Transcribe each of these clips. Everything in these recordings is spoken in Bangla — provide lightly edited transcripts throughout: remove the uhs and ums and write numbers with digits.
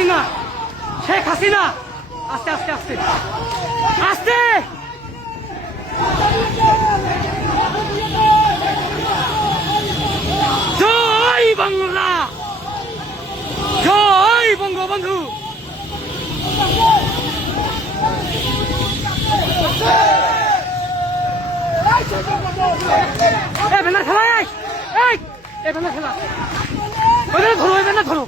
হাসিনা, শেখ হাসিনা। আস্তে আস্তে আস্তে আস্তে। জয় বাংলা, জয় বঙ্গবন্ধু। ব্যানার খেলা, এই ব্যানার খেলা, ওই ধরো, ওই ব্যানার ধরো।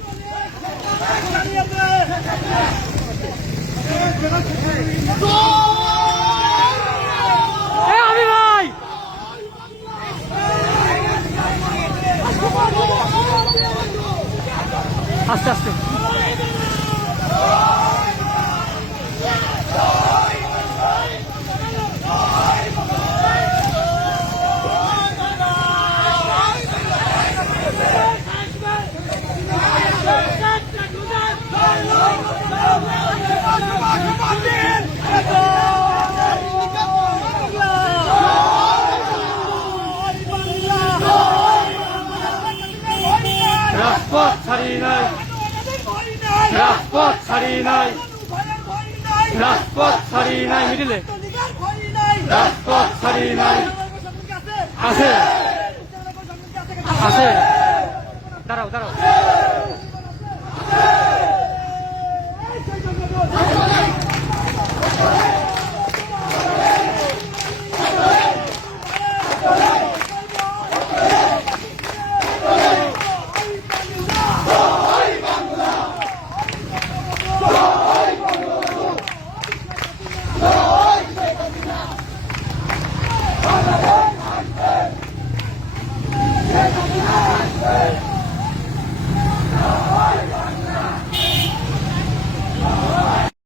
আমি ভাই আস্তে আস্তে। রাজপথ ছাড়ি নাই, রাজপথ ছাড়ি নাই, রাজপথ ছাড়ি নাই, মিডিলে রাজপথ ছাড়ি নাই। আছে আছে, দাঁড়াও দাঁড়াও।